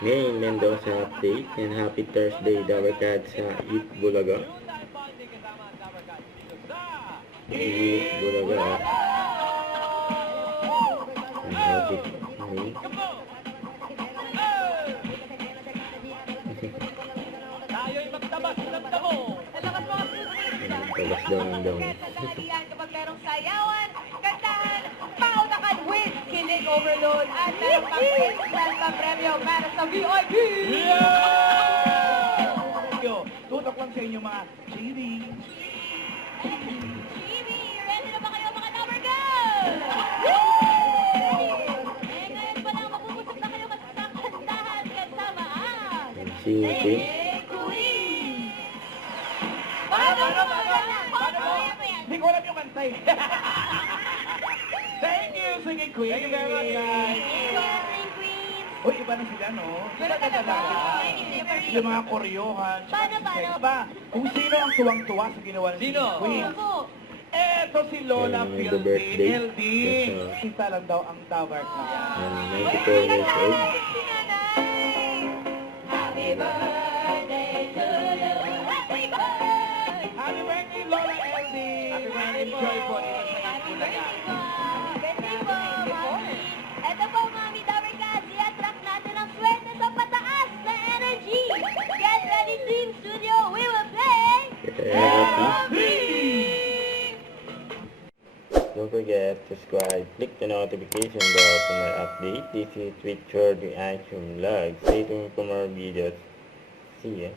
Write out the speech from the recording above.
May Mendoza update and happy Thursday Dabarkad sa Youth Bulaga. Youth Bulaga. And happy May. Tayo'y magtabas ng damo. Talakas mga Tagas daw ng damo. Kalalian kapag merong sayawan, kantahan, paunakan with kilig overload at meron pang instant na premyo para sa VIP! Tutok lang sa inyo mga GD. Chibi, ready na ba kayo mga number girls? Ngayon pa lang mapupusok na kayo sa kantahan kasama ang Singing. Queen! Paano? Paano? Hindi ko alam yung kanta eh. Thank you, Singing Queen. Thank you very much, guys. Uy, iba na sila, no? Sila na talaga. Yung mga koryohan. Paano? Ba, kung sino ang tuwang-tuwa sa ginawa ng Sino? Singing Queen. Ako. Eto si Lola And the Philby, birthday. LD. Yes, Isa lang daw ang Tower na. And 94 years old. Happy birthday to you. Happy birthday. Happy birthday, Lola LD. Happy birthday, Joy po. Happy birthday po. Birthday po, Mami. Ito po, Mami Dabarkad. I-attract natin ang swerte sa pataas na energy. Get ready, Team Studio. We will play. Happy. Don't forget to subscribe, click the notification bell for more updates. This is Richard Reaction Vlog. Stay tuned for more videos. See ya.